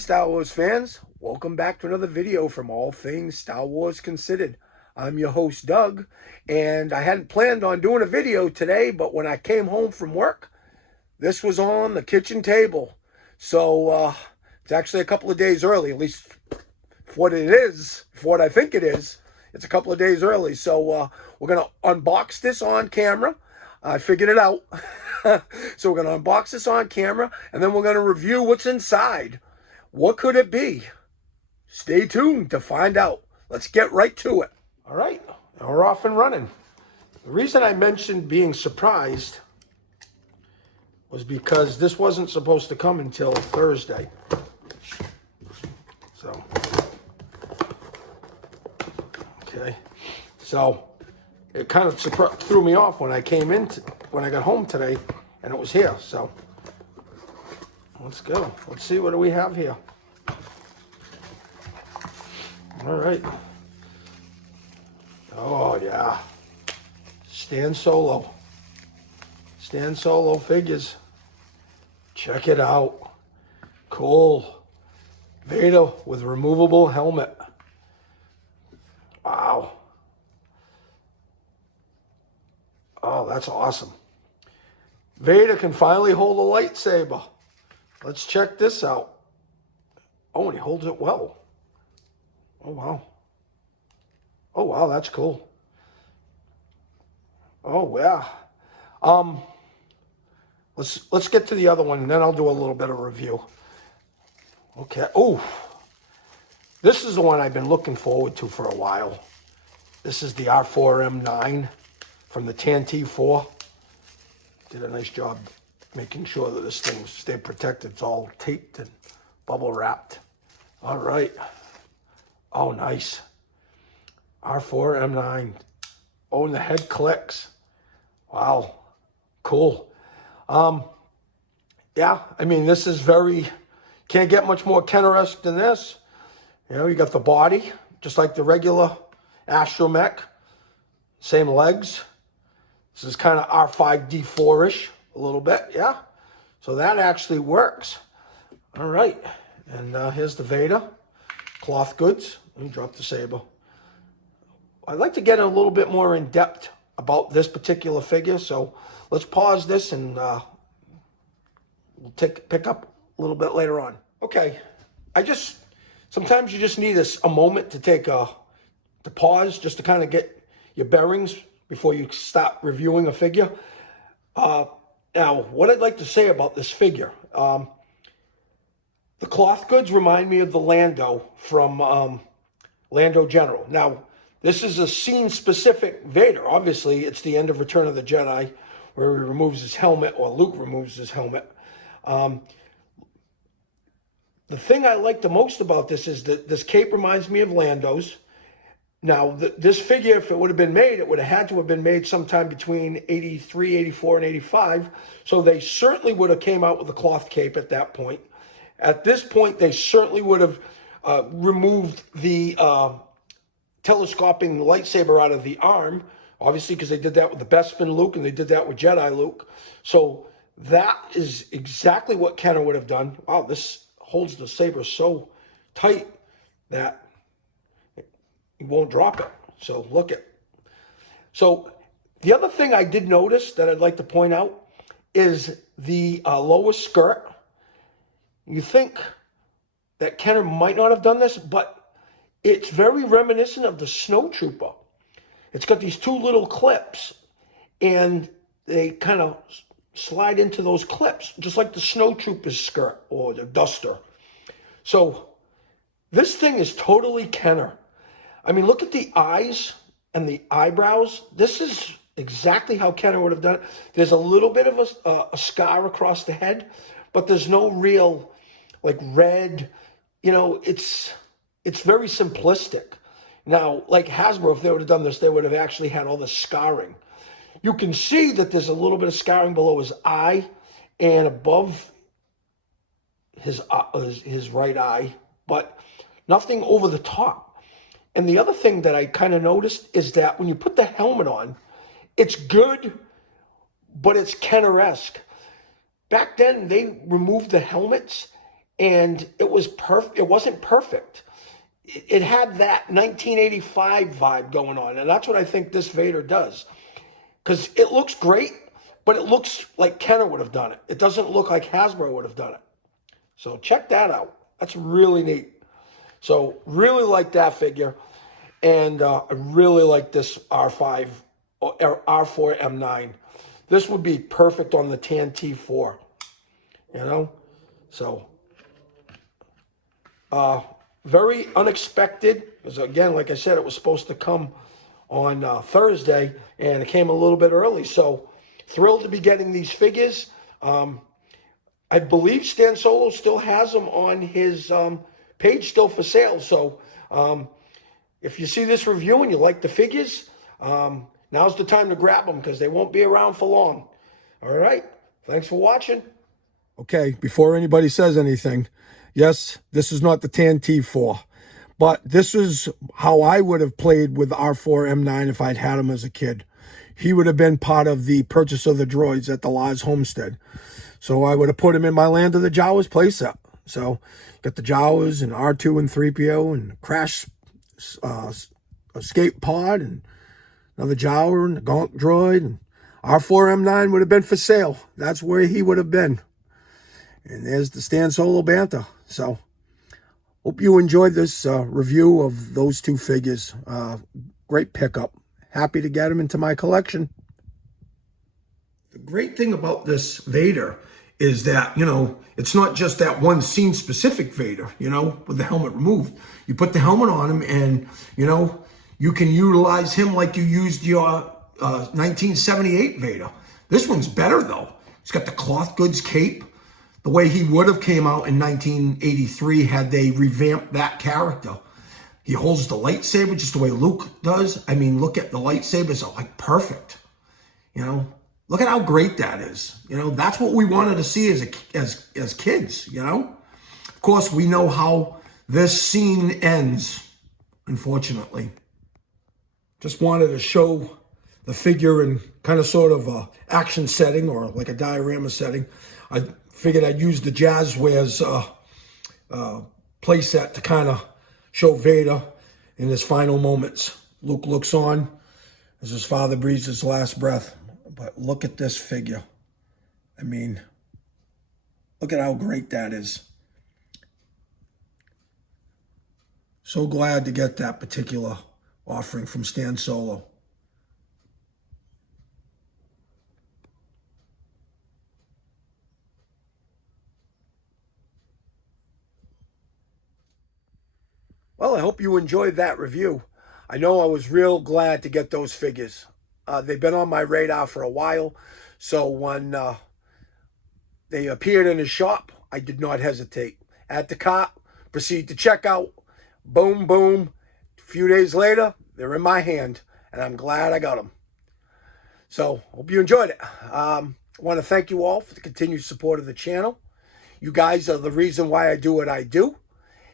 Hey Star Wars fans, welcome back to another video from All Things Star Wars Considered. I'm your host Doug, and I hadn't planned on doing a video today, but when I came home from work, this was on the kitchen table. So it's actually a couple of days early, at least for what it is, for what I think it is. It's a couple of days early, so we're going to unbox this on camera. I figured it out. So we're going to unbox this on camera, and then we're going to review what's inside. What could it be? Stay tuned to find out. Let's get right to it. All right, now we're off and running. The reason I mentioned being surprised was because this wasn't supposed to come until Thursday. So, okay. So, it kind of threw me off when I came in, when I got home today, and it was here. So, let's go. Let's see, what do we have here? All right. Oh, yeah. Stan Solo. Stan Solo figures. Check it out. Cool. Vader with removable helmet. Wow. Oh, that's awesome. Vader can finally hold a lightsaber. Let's check this out. Oh, and he holds it well. Oh, wow. Oh, wow, that's cool. Oh, yeah. Let's get to the other one, and then I'll do a little bit of review. Okay. Oh, this is the one I've been looking forward to for a while. This is the R4-M9 from the TNT 4. Did a nice job making sure that this thing stayed protected. It's all taped and bubble wrapped. All right. Oh, nice. R4-M9. Oh, and the head clicks. Wow. Cool. Yeah, I mean, this is can't get much more Kenner-esque than this. You know, you got the body, just like the regular astromech. Same legs. This is kind of R5-D4-ish a little bit, yeah. So that actually works. All right, and here's the Vader. Cloth goods. Let me drop the saber. I'd like to get a little bit more in depth about this particular figure, so let's pause this and we'll pick up a little bit later on. Okay, sometimes you just need a moment to to pause, just to kind of get your bearings before you start reviewing a figure. Now, what I'd like to say about this figure, the cloth goods remind me of the Lando from Lando General. Now, this is a scene-specific Vader. Obviously, it's the end of Return of the Jedi, where he removes his helmet, or Luke removes his helmet. The thing I like the most about this is that this cape reminds me of Lando's. Now, this figure, if it would have been made, it would have had to have been made sometime between 83, 84, and 85. So they certainly would have came out with a cloth cape at that point. At this point, they certainly would have removed the telescoping lightsaber out of the arm, obviously, because they did that with the Bespin Luke and they did that with Jedi Luke. So that is exactly what Kenner would have done. Wow, this holds the saber so tight that he won't drop it. So look at. So the other thing I did notice that I'd like to point out is the lower skirt. You think that Kenner might not have done this, but it's very reminiscent of the Snowtrooper. It's got these two little clips, and they kind of slide into those clips, just like the Snowtrooper's skirt or the Duster. So this thing is totally Kenner. I mean, look at the eyes and the eyebrows. This is exactly how Kenner would have done it. There's a little bit of a scar across the head, but there's no real, like, red. You know, it's very simplistic. Now, like Hasbro, if they would have done this, they would have actually had all the scarring. You can see that there's a little bit of scarring below his eye and above his right eye, but nothing over the top. And the other thing that I kind of noticed is that when you put the helmet on, it's good, but it's Kenner-esque. Back then, they removed the helmets, and it was perfect. It wasn't perfect. It had that 1985 vibe going on, and that's what I think this Vader does. Because it looks great, but it looks like Kenner would have done it. It doesn't look like Hasbro would have done it. So check that out. That's really neat. So really like that figure. And I really like this R5, or R4-M9. This would be perfect on the Tan T4, you know? So, very unexpected. Because again, like I said, it was supposed to come on Thursday, and it came a little bit early. So, thrilled to be getting these figures. I believe Stan Solo still has them on his page, still for sale. So, if you see this review and you like the figures, now's the time to grab them because they won't be around for long. All right. Thanks for watching. Okay, before anybody says anything, yes, this is not the Tan T4, but this is how I would have played with R4-M9 if I'd had him as a kid. He would have been part of the purchase of the droids at the Laz homestead. So I would have put him in my Land of the Jawas playset. So got the Jawas and R2 and 3PO and Crash escape pod and another Jawa and a Gonk droid, and R4-M9 would have been for sale. That's where he would have been. And there's the Stan Solo banter. So hope you enjoyed this review of those two figures. Great pickup. Happy to get them into my collection. The great thing about this Vader is that, you know, it's not just that one scene specific Vader, you know, with the helmet removed. You put the helmet on him and, you know, you can utilize him like you used your 1978 Vader. This one's better though. He's got the cloth goods cape, the way he would have came out in 1983 had they revamped that character. He holds the lightsaber just the way Luke does. I mean, look at the lightsabers are like perfect, you know. Look at how great that is. You know, that's what we wanted to see as kids, you know. Of course, we know how this scene ends, unfortunately. Just wanted to show the figure in kind of sort of a action setting or like a diorama setting. I figured I'd use the Jazzwares playset to kind of show Vader in his final moments. Luke looks on as his father breathes his last breath. But look at this figure. I mean, look at how great that is. So glad to get that particular offering from Stan Solo. Well, I hope you enjoyed that review. I know I was real glad to get those figures. They've been on my radar for a while, so when they appeared in his shop, I did not hesitate. At the cart, proceed to checkout, boom, boom. A few days later, they're in my hand, and I'm glad I got them. So, hope you enjoyed it. I want to thank you all for the continued support of the channel. You guys are the reason why I do what I do.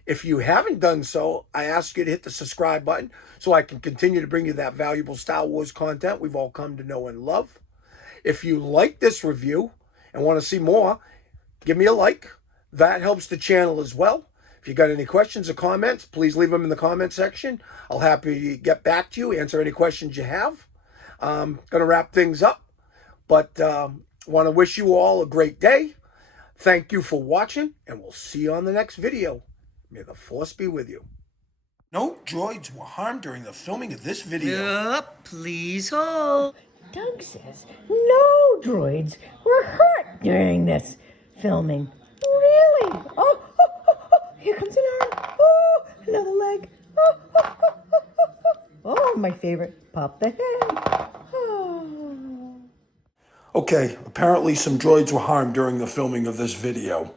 If you haven't done so, I ask you to hit the subscribe button so I can continue to bring you that valuable Star Wars content we've all come to know and love. If you like this review and want to see more, give me a like. That helps the channel as well. If you got any questions or comments, please leave them in the comment section. I'll happily get back to you, answer any questions you have. Going to wrap things up, but want to wish you all a great day. Thank you for watching, and we'll see you on the next video. May the Force be with you. No droids were harmed during the filming of this video. Please hold. Doug says no droids were hurt during this filming. Really? Oh, here comes an arm. Oh, another leg. Oh, my favorite. Pop the head. Oh. Okay, apparently some droids were harmed during the filming of this video.